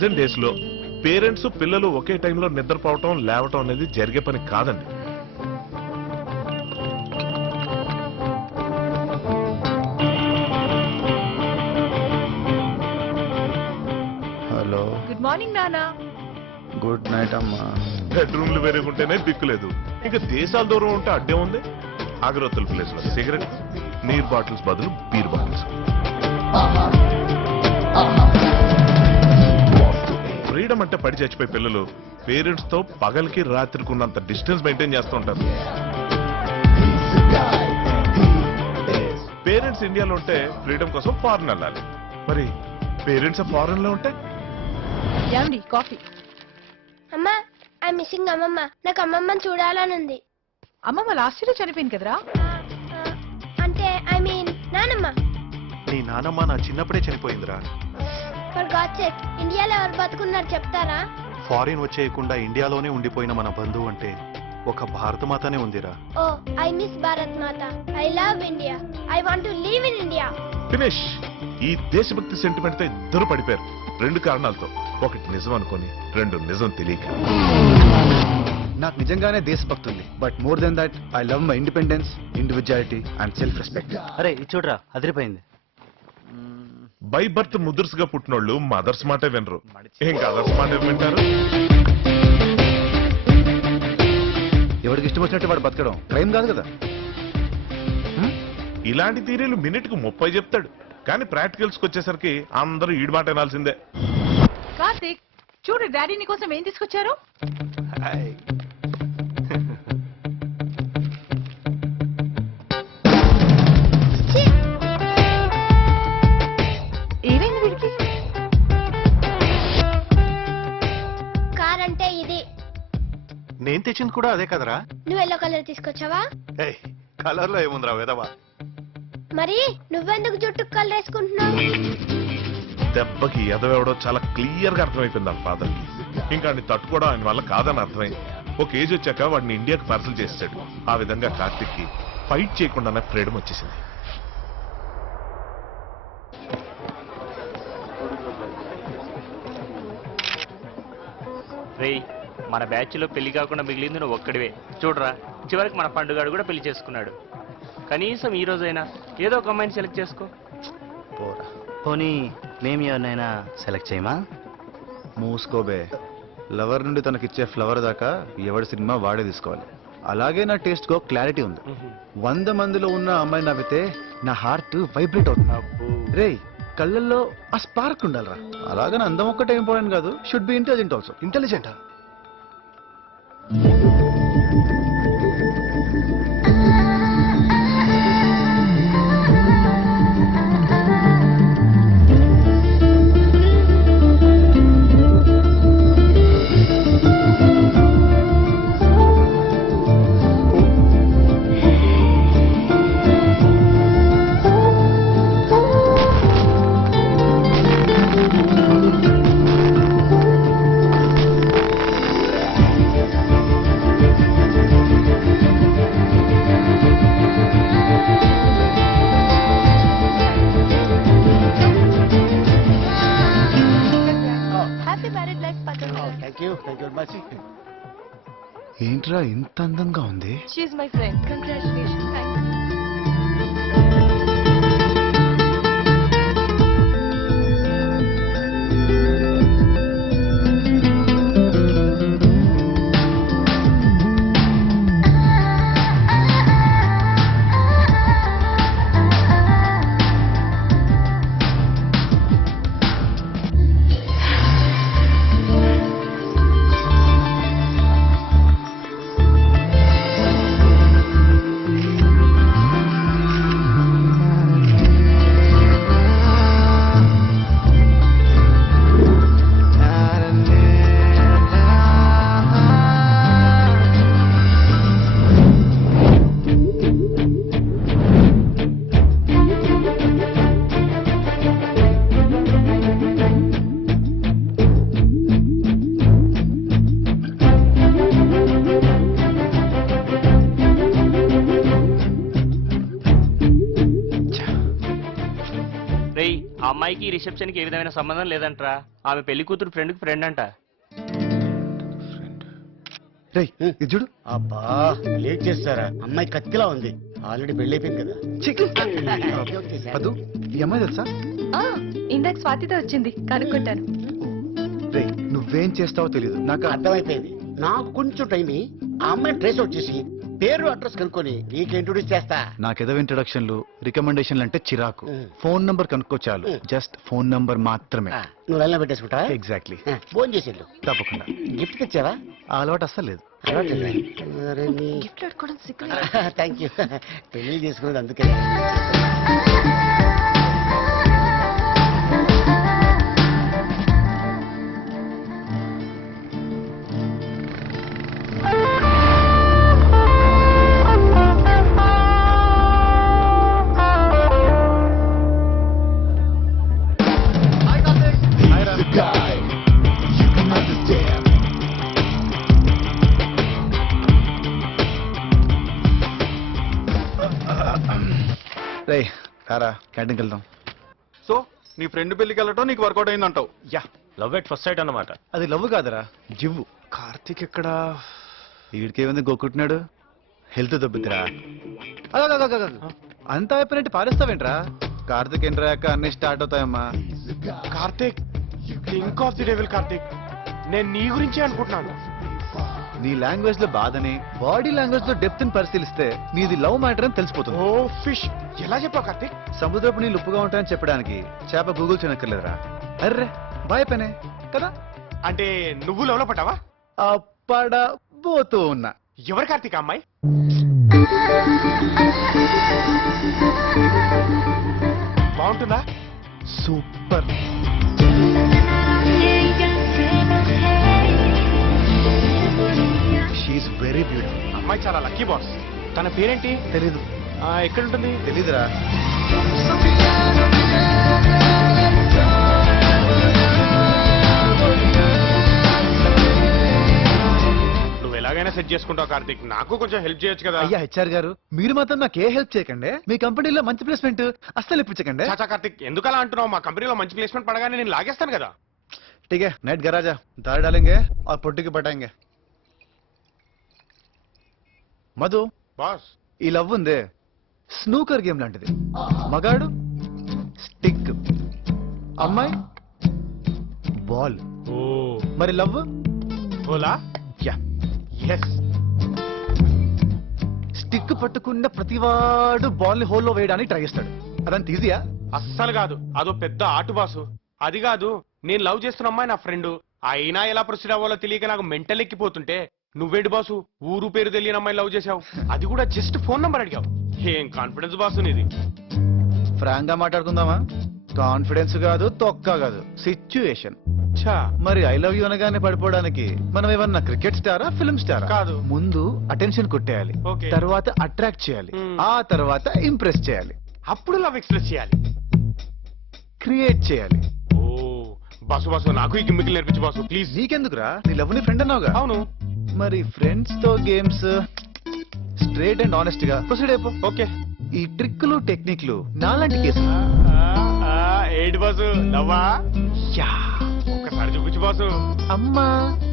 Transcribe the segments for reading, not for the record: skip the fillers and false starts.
Present days లో parents పిల్లలు ఒకే టైంలో నిద్రపోవటం లేవటం అనేది జరిగే పని కాదండి. హలో, గుడ్ మార్నింగ్ నానా. గుడ్ నైట్ అమ్మా. బెడ్రూమ్లు వేరే ఉంటేనే దిక్కులేదు, ఇక దేశాల దూరం ఉంటే అడ్డే ఉంది. అగరొత్తుల ప్లేస్ లో సిగరెట్, నీర్ బాటిల్స్ బదులు బీర్ బాటిల్స్. ఫ్రీడమ్ అంటే పడి చచ్చిపోయి పిల్లలు పేరెంట్స్ తో పగలకి రాత్రికి ఉన్నంత డిస్టెన్స్ మెయింటైన్ చేస్తూ ఉంటారు. పేరెంట్స్ ఇండియాలో ఉంటే ఫ్రీడమ్ కోసం ఫారెన్ వెళ్ళాలి, మరి పేరెంట్స్ ఫారెన్ లో ఉంటే ఏమండి కాఫీ? అమ్మా, ఐ మిస్సింగ్ అమ్మమ్మ. నాకు అమ్మమ్మని చూడాలని ఉంది. అమ్మమ్మ లాస్ట్ ఇయర్ చనిపోయింది కదరా? అంటే ఐ మీన్ నానమ్మ. నీ నానమ్మ నా చిన్నప్పుడే చనిపోయిందిరా. ఫర్ గాడ్ సేక్, ఇండియాలో ఎవరు బతుకున్నారు చెప్తారా? ఫారిన్ వచ్చేయకుండా ఇండియాలోనే ఉండిపోయిన మన బంధువు అంటే ఒక భారతమాతనే ఉందిరా. ఓ, I miss Bharat Mata. I love India. I want to live in India. Finish. ఈ దేశభక్తి సెంటిమెంట్ తో ఇద్దరు పడిపోయారు, రెండు కారణాలతో. ఒకటి నిజం అనుకొని, రెండు నిజం తెలియక. నాకు నిజంగానే దేశభక్తి ఉంది, but more than that I love my independence, individuality and self respect. అరే ఇది చూడరా, అదిరిపోయింది. బై బర్త్ ముదర్స్ గా పుట్టినోళ్ళు మదర్స్ మాటే వినరు, ఇంకా అదర్స్ మాట వింటారు. ఎవరికి ఇష్టం వచ్చినట్టు వాడు బతకడం క్రైమ్ కాదు కదా. ఇలాంటి థీరీలు మినిట్ కు 30 చెప్తాడు, కానీ ప్రాక్టికల్స్ కి వచ్చేసరికి అందరూ ఈడు మాట వినాల్సిందే. కార్తీక్ చూడు, డాడీ నీ కోసం ఏం తీసుకొచ్చారు? ఏమైంది వీడికి? కార్ అంటే ఇది. నేను తెచ్చింది కూడా అదే కదరా. నువ్వు ఎల్లో కలర్ తీసుకొచ్చావా? కలర్ లో ఏముందిరా వెదవా. మరి నువ్వెందుకు జుట్టు కలర్ వేసుకుంటున్నావు? దెబ్బకి ఎదవెవడో చాలా క్లియర్ గా అర్థమైపోయింది ఆ ఫాదర్ కి. ఇంకా ఆయన తట్టుకోవడం ఆయన వల్ల కాదని అర్థమైంది. ఒక ఏజ్ వచ్చాక వాడిని ఇండియాకి పార్సల్ చేసాడు. ఆ విధంగా కార్తిక్ కి ఫైట్ చేయకుండానే ఫ్రీడమ్ వచ్చేసింది. రేయ్, మన బ్యాచ్ లో పెళ్లి కాకుండా మిగిలింది నువ్వు ఒక్కడివే. చూడరా, చివరికి మన పండుగాడు కూడా పెళ్లి చేసుకున్నాడు. కనీసం ఈ రోజైనా ఏదో ఒక అమ్మాయిని సెలెక్ట్ చేసుకో. పోరా, పోనీ మేము ఎవరినైనా సెలెక్ట్ చేయమా? మూసుకోబే. లవర్ నుండి తనకిచ్చే ఫ్లవర్ దాకా ఎవరి సినిమా వాడే తీసుకోవాలి. అలాగే నా టేస్ట్ కో క్లారిటీ ఉంది. 100 మందిలో ఉన్న అమ్మాయి నవ్వితే నా హార్ట్ వైబ్రేట్ అవుతుంది. రేయ్, కళ్ళల్లో ఆ స్పార్క్ ఉండాలరా. అలాగని అందం ఒక్కటే ఇంపార్టెంట్ కాదు, షుడ్ బి ఇంటెలిజెంట్ ఆల్సో. ఇంటెలిజెంటా? హ్యాపీ మ్యారేడ్ లైఫ్ పక్కన. ఏంట్రా ఇంత అందంగా ఉంది? She is my friend. Congratulations. Thanks. అమ్మాయికి ఈ రిసెప్షన్కి ఏ విధమైన సంబంధం లేదంట్రా. ఆమె పెళ్లి కూతురు ఫ్రెండ్కి ఫ్రెండ్ అంట. రేయ్ ఇది చూడు. అబ్బా లేట్ చేస్తారా? అమ్మాయి కత్తిలా ఉంది, ఆల్రెడీ పెళ్ళైపోయింది కదా. మధు ఈ అమ్మాయి తెలుసా? ఇందాక స్వాతితో వచ్చింది, కనుక్కుంటాను. రే నువ్వేం చేస్తావో తెలియదు నాకు. అర్థమైపోయింది. నాకు కొంచెం టైం ఆ అమ్మాయి ట్రేస్ అవుట్ చేసి పేరు అడ్రస్ కనుక్కొని నీకు ఇంట్రొడ్యూస్ చేస్తా. నాకేదో ఇంట్రొడక్షన్లు రికమెండేషన్లు అంటే చిరాకు. ఫోన్ నంబర్ కనుక్కో చాలు. జస్ట్ ఫోన్ నంబర్ మాత్రమే. నువ్వు వెళ్ళిన పెట్టేసుకుంటా. ఎగ్జాక్ట్లీ. ఫోన్ చేసేళ్ళు. తప్పకుండా. గిఫ్ట్ తెచ్చావా? ఆ అలవాటు అస్సలు లేదు. గిఫ్ట్ పెట్టుకోవడం సిగ్గు. Thank you. పెళ్లి చేసుకున్నది అందుకే. రే కారా క్యాంటీన్కి వెళ్దాం. సో నీ ఫ్రెండ్ పెళ్లికి వెళ్ళటం నీకు వర్కౌట్ అయిందంటావు. Ya love at first sight అన్నమాట. అది లవ్ కాదురా, జివ్వు. కార్తీక్ ఎక్కడ? వీడికేముంది గోకుంటున్నాడు. హెల్త్ దొబ్బిద్దిరా. అంతా అయిపోయినట్టు పారేస్తావేంట్రా? కార్తీక్ ఎంటర్ అయ్యాక అన్ని స్టార్ట్ అవుతాయమ్మా. Karthik, think of the devil Karthik. నేను నీ గురించే అనుకుంటున్నాను. నీ లాంగ్వేజ్ లో బాధని, బాడీ లాంగ్వేజ్ లో డెప్త్ ని పరిశీలిస్తే నీది లవ్ మ్యాటర్ అని తెలిసిపోతుంది. ఓ ఫిష్, ఎలా చెప్పావు కార్తీక్? సముద్రపు నీళ్ళు ఉప్పుగా ఉంటాయని చెప్పడానికి చేప గూగుల్ చేయనక్కర్లేదురా. అర్రే బాయ్ పనే కదా. అంటే నువ్వు లవ్లో పడ్డావా? పడబోతూ ఉన్నా. ఎవరు కార్తీక్ ఆ అమ్మాయి? బాగుంటుందా? సూపర్. She is very beautiful. అమ్మాయి చాలా లక్కీ బాస్. తన పేరేంటి? తెలీదు. ఎక్కడ ఉంటుంది? తెలీదురా. నువ్వు ఎలాగైనా సెట్ చేసుకుంటావు కార్తీక్. నాకు కొంచెం హెల్ప్ చేయొచ్చు కదా. అయ్యా హెచ్ఆర్ గారు, మీరు మాత్రం నాకు ఏ హెల్ప్ చేయకండి. మీ కంపెనీలో మంచి ప్లేస్మెంట్ అస్సలు ఇప్పించకండి. చాచా కార్తీక్, ఎందుకు అలా అంటున్నావు? మా కంపెనీలో మంచి ప్లేస్మెంట్ పడగానే నేను లాగేస్తాను కదా. ठीक है नेट गराजा दाल डालेंगे और पुट्टी के पटाएंगे. మధు బాస్, ఈ లవ్ ఉందే స్నూకర్ గేమ్ లాంటిది. మగాడు స్టిక్, అమ్మాయి బాల్. మరి లవ్ ఓలా యా. ఎస్. స్టిక్ పట్టుకున్న ప్రతివాడు బాల్ ని హోల్లో వేయడానికి ట్రై చేస్తాడు. అదంత ఈజీయా? అస్సలు కాదు, అదో పెద్ద ఆటు బాసు. అది కాదు, నేను లవ్ చేస్తున్న అమ్మాయి నా ఫ్రెండ్. అయినా ఎలా ప్రొసీడ్ అవ్వాలో తెలియక నాకు మెంటల్ ఎక్కిపోతుంటే నువ్వేంటి బాసు ఊరు పేరు తెలియని అమ్మాయి లవ్ చేసావు, అది కూడా జస్ట్ ఫోన్ నంబర్ అడిగావు. ఏం కాన్ఫిడెన్స్ బాసు నీది. ఫ్రాంక్ గా మాట్లాడుకుందామా? కాన్ఫిడెన్స్ కాదు, తొక్క కాదు, సిచ్యుయేషన్. ఛా, మరి ఐ లవ్ యూ అనగానే పడిపోవడానికి మనం ఏమన్నా క్రికెట్ స్టారా, ఫిల్మ్ స్టారా? కాదు. ముందు అటెన్షన్ కొట్టేయాలి, Okay. తర్వాత అట్రాక్ట్ చేయాలి, ఆ తర్వాత ఇంప్రెస్ చేయాలి, అప్పుడు లవ్ ఎక్స్ప్రెస్ చేయాలి, క్రియేట్ చేయాలి. ఓ బాసు బాసు, నాకు ఈ గిమ్మికలు నేర్పించు బాసు ప్లీజ్. నీకెందుకురా? నీ లవ్ నీ ఫ్రెండ్ అన్నావుగా. అవును. మరి ఫ్రెండ్స్ తో గేమ్స్ స్ట్రేట్ అండ్ ఆనెస్ట్ గా ప్రొసీడ్ అయిపో. ఓకే. ఈ ట్రిక్లు టెక్నిక్లు నాలాంటి కేసు. ఏంటి బాసు లవ్వా? ఒక్కసారి చూపించు బాసు. అమ్మా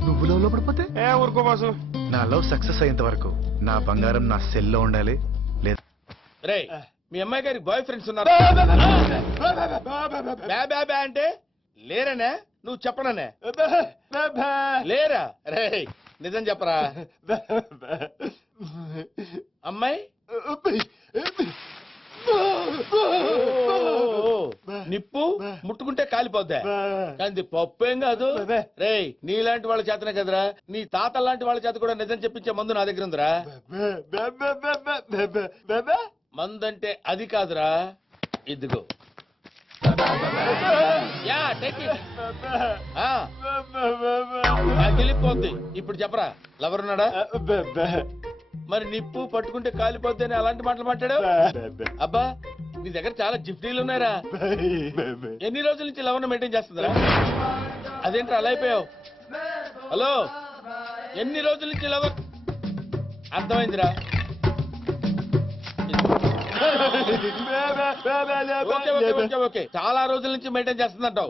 నువ్వు లవ్ లో పడిపోతే ఊరుకో బాసు. నా లవ్ సక్సెస్ అయ్యేంత వరకు నా బంగారం నా సెల్లో ఉండాలి. లేదా రే, మీ అమ్మాయి గారికి బాయ్ ఫ్రెండ్స్ ఉన్నారు? అంటే లేరనే? నువ్వు చెప్పననే? లేరా? రే నిజం చెప్పరా అమ్మాయి? నిప్పు ముట్టుకుంటే కాలిపోద్దా? కానీ పప్పు ఏం కాదు. రే నీలాంటి వాళ్ళ చేతనే కదరా, నీ తాత లాంటి వాళ్ళ చేత కూడా నిజం చెప్పించే మందు నా దగ్గర ఉందిరా. మందంటే అది కాదురా, ఇదిగో. Ya take it. గెలిపోద్ది. ఇప్పుడు చెప్పరా, లవర్ ఉన్నాడా? మరి నిప్పు పట్టుకుంటే కాలిపోద్ది అని అలాంటి మాటలు మాట్లాడావు? అబ్బా నీ దగ్గర చాలా జిఫ్టీలు ఉన్నాయరా. ఎన్ని రోజుల నుంచి లవర్ మెయింటైన్ చేస్తుందిరా? అదేంట్రా అలా అయిపోయావు? హలో, ఎన్ని రోజుల నుంచి లవర్? అర్థమైందిరా. ఓకే ఓకే ఓకే ఓకే చాలా రోజుల నుంచి మెయింటైన్ చేస్తుందంటావు